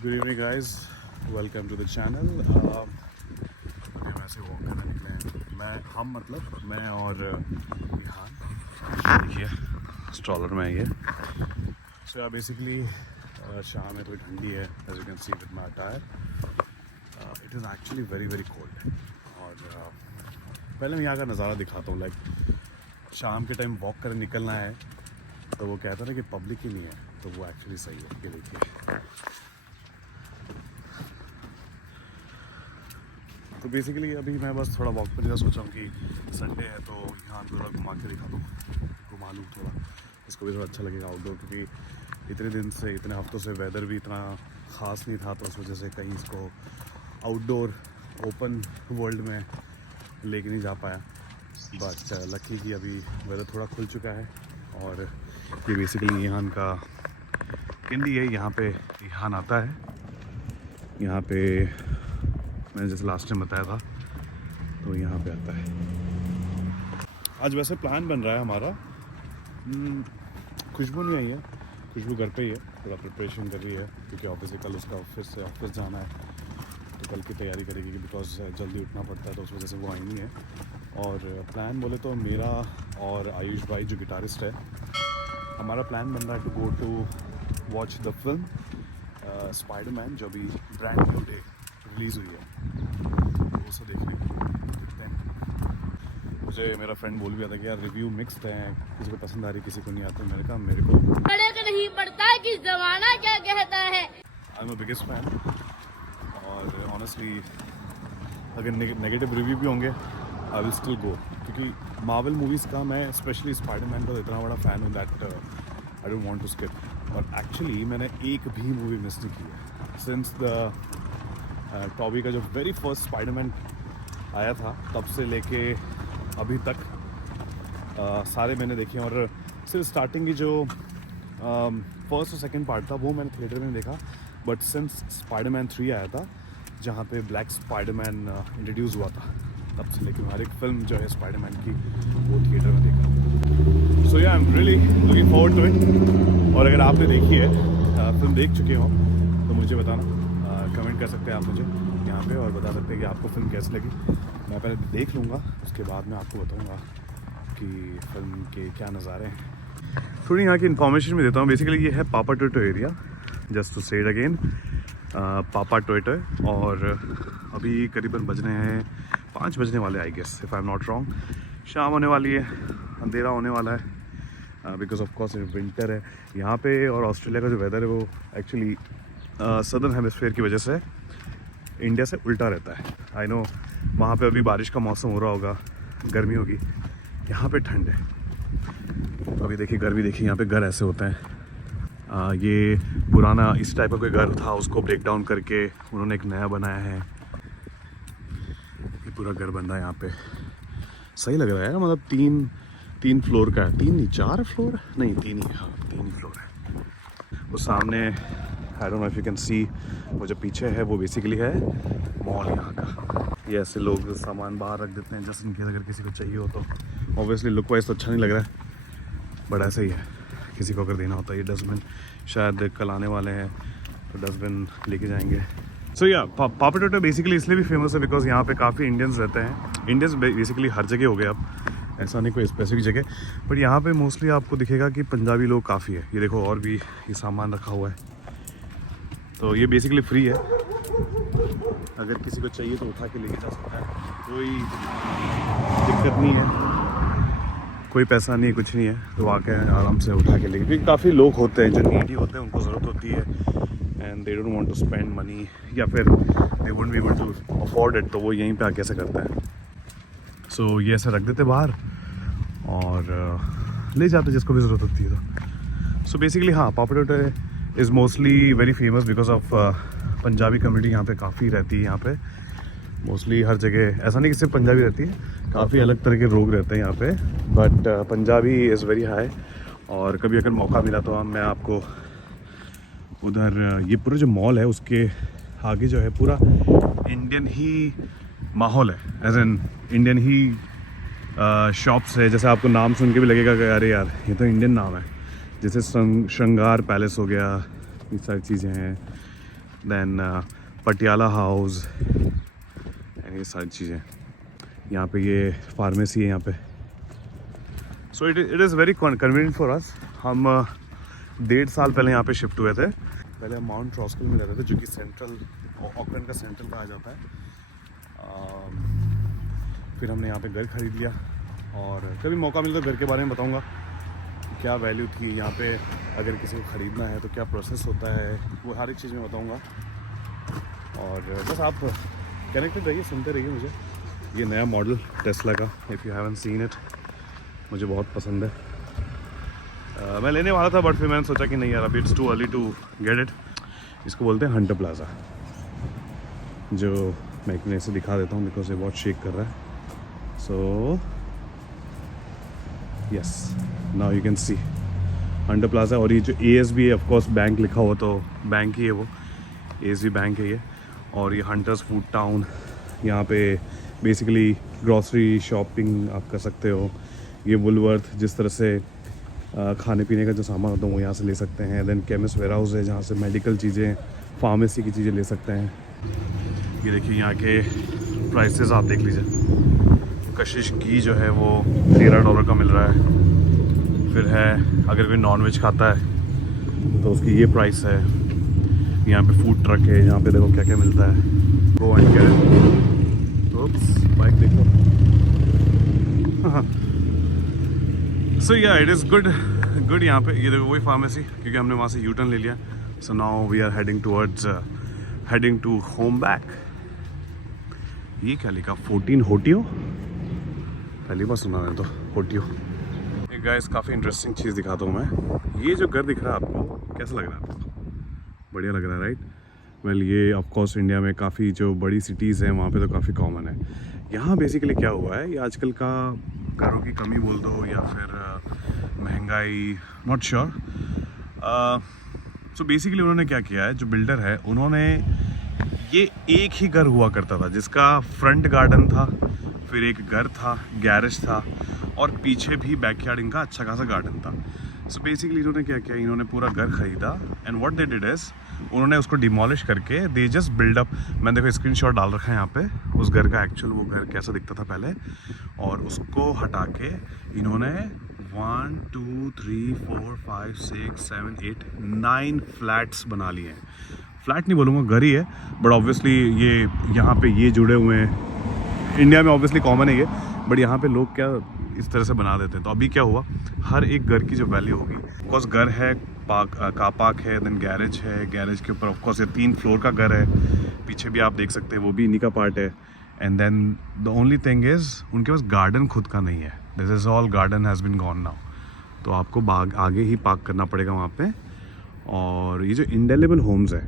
Good evening guys, welcome to the channel. अभी वैसे walk करने निकले हैं। हम मतलब मैं और यहाँ देखिए स्ट्रॉलर में ये सो बेसिकली शाम में थोड़ी ठंडी है, as you can see with my attire. It is actually very very cold. और पहले मैं यहाँ का नज़ारा दिखाता हूँ। लाइक शाम के टाइम वॉक करने निकलना है तो वो कहता है ना कि पब्लिक ही नहीं है, तो वो एक्चुअली सही है। ये देखिए, तो बेसिकली अभी मैं बस थोड़ा वॉक पर सोचा हूँ कि संडे है तो यहाँ थोड़ा घुमा के दिखा दूँ, घुमा लूँ थोड़ा, इसको भी थोड़ा अच्छा लगेगा आउटडोर। क्योंकि इतने दिन से, इतने हफ्तों से वेदर भी इतना ख़ास नहीं था, तो उस वजह से कहीं इसको आउटडोर ओपन वर्ल्ड में लेके नहीं जा पाया। बट लकी कि अभी वेदर थोड़ा खुल चुका है। और ये बेसिकली यहाँ का किंडी है, यहाँ पे यहाँ आता है। यहाँ पे मैंने जैसे लास्ट टाइम बताया था, तो यहाँ पे आता है। आज वैसे प्लान बन रहा है हमारा। खुशबू नहीं आई है, खुशबू घर पे ही है, थोड़ा प्रिपरेशन कर रही है क्योंकि ऑब्वियसली कल उसका ऑफिस जाना है, तो कल की तैयारी करेगी बिकॉज जल्दी उठना पड़ता है, तो उस वजह से वो आई नहीं है। और प्लान बोले तो मेरा और आयुष भाई जो गिटारिस्ट है, हमारा प्लान बन रहा है to go to watch the film Spiderman, जो अभी ब्रांड न्यू डे रिलीज़ हुई है, तो उसे देखने देखते हैं। मुझे मेरा फ्रेंड बोल भी आता कि यार रिव्यू मिक्स्ड है, किसी को पसंद आ रही, किसी को नहीं आती। मैंने कहा मेरे को नहीं पड़ता है कि जमाना क्या कहता है। I am a biggest fan. और ऑनेस्टली अगर नेगेटिव रिव्यू भी होंगे आई विल स्टिल गो, क्योंकि मार्वल मूवीज़ का मैं स्पेशली स्पाइडरमैन का इतना बड़ा फ़ैन हूँ that I don't want to skip. और एक्चुअली मैंने एक भी मूवी मिस नहीं की है सिंस द टॉबी का जो वेरी फर्स्ट स्पाइडरमैन आया था, तब से लेके अभी तक सारे मैंने देखे। और सिर्फ स्टार्टिंग की जो फर्स्ट और सेकंड पार्ट था वो मैंने थिएटर में देखा, बट सिंस स्पाइडरमैन 3 आया था जहाँ पे ब्लैक स्पाइडरमैन इंट्रोड्यूस हुआ था, तब से लेके हर एक फिल्म जो है स्पाइडरमैन की वो थिएटर में देखा। So yeah I am really looking forward to it. और अगर आपने देखी है, फिल्म देख चुके हो, तो मुझे बताना, कमेंट कर सकते हैं आप मुझे यहाँ पे और बता सकते हैं कि आपको फिल्म कैसी लगी। मैं पहले देख लूँगा, उसके बाद मैं आपको बताऊँगा कि फिल्म के क्या नज़ारे हैं। थोड़ी यहाँ की इन्फॉर्मेशन भी देता हूँ। बेसिकली ये है Papatoetoe area, just to say it again, Papatoetoe. और अभी करीबन बज रहे हैं 5 बजने वाले, I guess if I am not wrong. शाम होने वाली है, अंधेरा होने वाला है, बिकॉज ऑफ कोर्स विंटर है यहाँ पे। और ऑस्ट्रेलिया का जो वेदर है वो एक्चुअली सदर्न हेमिस्फीयर की वजह से इंडिया से उल्टा रहता है। आई नो वहाँ पे अभी बारिश का मौसम हो रहा होगा, गर्मी होगी, यहाँ पे ठंड है। अभी देखिए गर्मी, देखिए यहाँ पे घर ऐसे होते हैं। ये पुराना इस टाइप का कोई घर था, उसको ब्रेक डाउन करके उन्होंने एक नया बनाया है। ये पूरा घर बन रहा है यहाँ पे, सही लग रहा है। मतलब तीन फ्लोर का है, 3 नहीं 4 फ्लोर, नहीं 3 ही, हाँ 3 ही फ्लोर है। वो सामने I don't know if you can सी, वो जो पीछे है वो बेसिकली है मॉल यहाँ का। ये ऐसे लोग सामान बाहर रख देते हैं जस्ट इन केस अगर किसी को चाहिए हो तो। ऑब्वियसली लुक वाइज तो अच्छा नहीं लग रहा है, बट ऐसा ही है, किसी को अगर देना होता है। ये डस्टबिन शायद कल आने वाले हैं, तो डस्टबिन लेके जाएंगे। सो या पापा टोयोटो बेसिकली इसलिए भी फेमस है बिकॉज यहाँ पे काफ़ी इंडियंस रहते हैं। इंडियंस बेसिकली हर जगह हो गए अब, ऐसा नहीं कोई स्पेसिफिक जगह, बट यहाँ पे मोस्टली आपको दिखेगा कि पंजाबी लोग काफ़ी है। ये देखो और भी ये सामान रखा हुआ है, तो ये बेसिकली फ्री है, अगर किसी को चाहिए तो उठा के लेके जा सकता है, कोई दिक्कत नहीं है, कोई पैसा नहीं है, कुछ नहीं है, तो आके आराम से उठा के लेके। क्योंकि काफ़ी लोग होते हैं जो नीडी होते हैं, उनको ज़रूरत होती है and they don't want to spend money, या फिर they wouldn't be able to afford it, तो वो यहीं पे आके ऐसा करता है। सो ये ऐसे रख देते बाहर और ले जाते जिसको भी ज़रूरत होती है। तो सो बेसिकली हाँ, पापा Toyota is mostly very famous because of Punjabi community यहाँ पे काफ़ी रहती है। यहाँ पे मोस्टली हर जगह, ऐसा नहीं कि सिर्फ पंजाबी रहती है, काफ़ी अलग तरह के लोग रहते हैं यहाँ पे, but Punjabi is very high. और कभी अगर मौका मिला तो मैं आपको उधर, ये पूरा जो मॉल है उसके आगे जो है पूरा इंडियन ही माहौल है, एज एन इंडियन ही शॉप्स है। जैसे आपको नाम सुन के भी लगेगा कि अरे यार ये तो इंडियन नाम है, जैसे श्रृंगार पैलेस हो गया, ये सारी चीज़ें हैं। देन पटियाला हाउस एंड ये सारी चीज़ें। यहाँ पे ये फार्मेसी है यहाँ पे। So it is very convenient for us. हम 1.5 साल पहले यहाँ पे शिफ्ट हुए थे। पहले हम माउंट रॉस्कल में रहते थे, जो कि सेंट्रल ऑकलैंड का सेंट्रल कहा जाता है। फिर हमने यहाँ पे घर खरीद लिया, और कभी मौका मिले तो घर के बारे में बताऊँगा, क्या वैल्यू थी यहाँ पे, अगर किसी को ख़रीदना है तो क्या प्रोसेस होता है, वो हर एक चीज़ में बताऊँगा। और बस आप कनेक्टेड रहिए, सुनते रहिए मुझे। ये नया मॉडल टेस्ला का, if you haven't seen it, मुझे बहुत पसंद है। मैं लेने वाला था, बट फिर मैंने सोचा कि नहीं यार, अभी it's too early to get it. इसको बोलते हैं हंटर प्लाजा, जो मैं एक से दिखा देता हूँ बिकॉज ये बहुत शेक कर रहा है। So yes, now you can C Hunter plaza. और ये जो ASB है, ऑफकोर्स बैंक लिखा हुआ तो बैंक ही है वो, ASB बैंक है ये। और ये हंटर्स फूड टाउन, यहाँ पे बेसिकली ग्रॉसरी शॉपिंग आप कर सकते हो। ये वुलवर्थ, जिस तरह से खाने पीने का जो सामान होता है वो यहाँ से ले सकते हैं। देन केमिस्ट वेयर हाउस है, जहाँ से मेडिकल चीज़ें, फार्मेसी की चीज़ें ले सकते हैं। ये देखिए यहाँ के प्राइसेस आप देख लीजिए। कशिश घी जो है वो $13 का मिल रहा है। फिर है, अगर कोई नॉनवेज खाता है तो उसकी ये प्राइस है। यहाँ पे फूड ट्रक है, यहाँ पे देखो क्या क्या मिलता है। Go and get it. Oops, bike देखो। सो या इट इज़ गुड यहाँ पे। ये देखो वही फार्मेसी, क्योंकि हमने वहाँ से U-turn ले लिया। So now we are heading to home back. ये क्या लिखा, 14 होटियो, पहली बार सुना है तो होटियो। एक गाइस काफ़ी इंटरेस्टिंग चीज़ दिखाता हूँ मैं। ये जो घर दिख रहा है आपको, कैसा लग रहा है आपको? बढ़िया लग रहा है, राइट? वेल, ये ऑफकोर्स इंडिया में काफ़ी जो बड़ी सिटीज़ हैं वहाँ पे तो काफ़ी कॉमन है। यहाँ बेसिकली क्या हुआ है, ये आजकल का घरों की कमी बोल दो या फिर महंगाई, नॉट श्योर। सो बेसिकली उन्होंने क्या किया है, जो बिल्डर है उन्होंने, ये एक ही घर हुआ करता था जिसका फ्रंट गार्डन था, फिर एक घर था, गैरेज था, और पीछे भी बैकयार्ड इनका अच्छा खासा गार्डन था। सो बेसिकली इन्होंने क्या किया, इन्होंने पूरा घर खरीदा and what they did is, उन्होंने उसको डिमोलिश करके दे जस्ट बिल्ड अप। मैंने देखो स्क्रीनशॉट डाल रखा है यहाँ पे उस घर का, एक्चुअल वो घर कैसा दिखता था पहले, और उसको हटा के इन्होंने 1 2 3 4 5 6 7 8 9 फ्लैट्स बना लिए हैं। फ्लैट नहीं बोलूँगा, घर ही है, बट ऑब्वियसली ये यहाँ पे ये जुड़े हुए हैं। इंडिया में ऑब्वियसली कॉमन है ये, बट यहाँ पे लोग क्या इस तरह से बना देते हैं। तो अभी क्या हुआ, हर एक घर की जो वैल्यू होगी, ऑफकोर्स घर है, कार पार्क है, देन गैरेज है, गैरेज के ऊपर ऑफकोर्स ये 3 फ्लोर का घर है, पीछे भी आप देख सकते हैं वो भी इन्हीं का पार्ट है। And then the only thing is उनके पास गार्डन खुद का नहीं है। This is all garden has been gone now, तो आपको आगे ही पार्क करना पड़ेगा वहाँ पे। और ये जो इंडेलिबल होम्स है,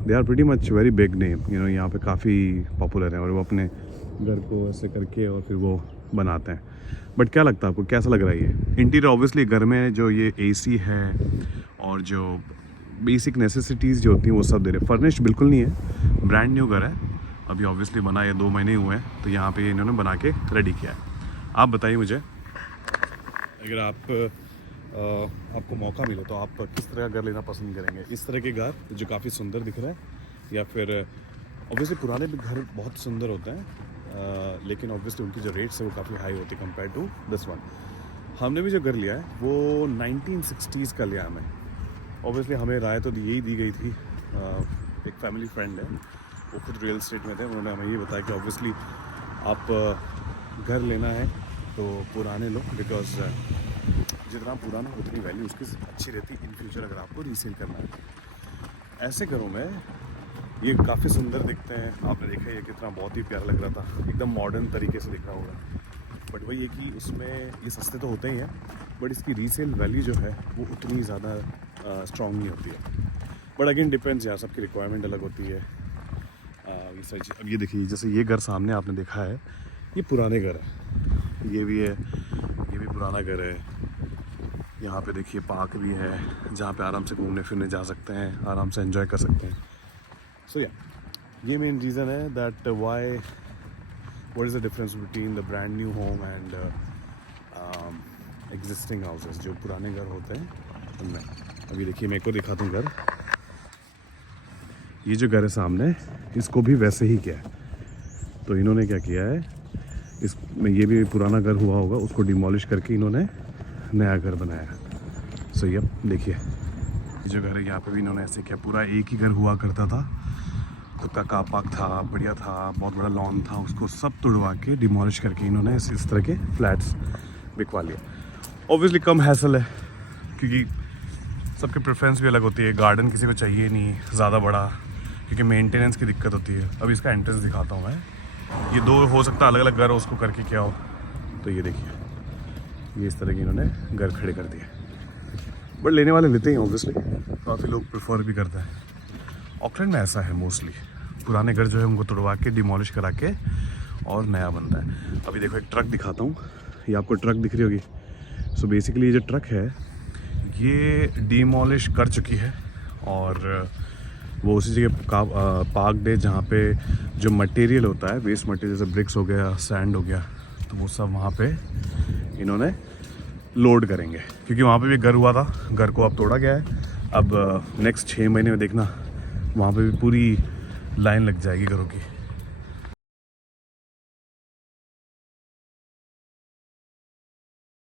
they are pretty much very big name, you know, यहाँ पे काफ़ी पॉपुलर है, और वो अपने घर को ऐसे करके और फिर वो बनाते हैं। बट क्या लगता है आपको, कैसा लग रहा है ये इंटीरियर? ऑब्वियसली घर में जो ये AC है और जो बेसिक नेसेसिटीज़ जो होती हैं वो सब दे रहे। फर्निश्ड बिल्कुल नहीं है, ब्रांड न्यू घर है, अभी ऑब्वियसली बना ये 2 महीने हुए हैं, तो यहाँ पे इन्होंने बना के रेडी किया है। आप बताइए मुझे, अगर आपको मौका मिले तो आप किस तरह का घर लेना पसंद करेंगे? इस तरह के घर जो काफ़ी सुंदर दिख रहा है, या फिर ऑब्वियसली पुराने भी घर बहुत सुंदर होते हैं, लेकिन ऑब्वियसली उनकी जो रेट्स है वो काफ़ी हाई होती है कंपेयर टू दिस वन। हमने भी जो घर लिया है वो 1960s का लिया हमें। ऑब्वियसली हमें राय तो यही दी गई थी, एक फैमिली फ्रेंड है, वो खुद रियल एस्टेट में थे, उन्होंने हमें ये बताया कि ऑब्वियसली आप घर लेना है तो पुराने लो, बिकॉज जितना पुराना उतनी वैल्यू उसकी अच्छी रहती इन फ्यूचर अगर आपको रीसेल करना है। ऐसे घरों में ये काफ़ी सुंदर दिखते हैं, आपने देखा ये कितना बहुत ही प्यारा लग रहा था, एकदम मॉडर्न तरीके से दिख रहा होगा। बट वही है कि इसमें ये सस्ते तो होते ही हैं, बट इसकी रीसेल वैल्यू जो है वो उतनी ज़्यादा स्ट्रॉन्ग नहीं होती है। बट अगेन डिपेंड्स यार, सबकी रिक्वायरमेंट अलग होती है। ये सारी चीज़, अब ये देखिए, जैसे ये घर सामने आपने देखा है, ये पुराने घर है, ये भी है, ये भी पुराना घर है। यहाँ पे देखिए पार्क भी है, जहाँ पे आराम से घूमने फिरने जा सकते हैं, आराम से एंजॉय कर सकते हैं। सो या ये मेन रीज़न है that why, what is the difference between the brand new home and existing houses, जो पुराने घर होते हैं उनमें। अभी देखिए मैं को दिखाता हूँ घर, ये जो घर है सामने, इसको भी वैसे ही किया है। तो इन्होंने क्या किया है, इसमें ये भी पुराना घर हुआ होगा, उसको डिमोलिश करके इन्होंने नया घर बनाया। सो ये देखिए, ये जो घर है यहाँ पे भी इन्होंने ऐसे किया। पूरा एक ही घर हुआ करता था, खुद का कार पार्क था, बढ़िया था, बहुत बड़ा लॉन था, उसको सब तोड़वा के डिमोलिश करके इन्होंने इस तरह के फ्लैट्स बिकवा लिए। ऑब्वियसली कम हैसल है, क्योंकि सबके प्रेफरेंस भी अलग होती है। गार्डन किसी को चाहिए नहीं ज़्यादा बड़ा, क्योंकि मेंटेनेंस की दिक्कत होती है। अभी इसका एंट्रेंस दिखाता हूँ मैं। ये दो हो सकता है अलग अलग घर हो, उसको करके क्या हो। तो ये देखिए, ये इस तरह के इन्होंने घर खड़े कर दिए। बट लेने वाले लेते हैं ऑब्वियसली, काफ़ी लोग प्रेफर भी करते हैं। ऑकलैंड में ऐसा है मोस्टली, पुराने घर जो है उनको तोड़वा के डिमोलिश करा के और नया बनता है। अभी देखो एक ट्रक दिखाता हूँ, ये आपको ट्रक दिख रही होगी। सो बेसिकली ये जो ट्रक है ये डिमोलिश कर चुकी है, और वो उसी जगह पार्कड है जहाँ पे जो मटेरियल होता है, वेस्ट मटेरियल जैसे ब्रिक्स हो गया, सैंड हो गया, तो वो सब वहाँ पे इन्होंने लोड करेंगे। क्योंकि वहाँ पे भी घर हुआ था, घर को अब तोड़ा गया है। अब नेक्स्ट 6 महीने में देखना वहाँ पे भी पूरी लाइन लग जाएगी घरों की।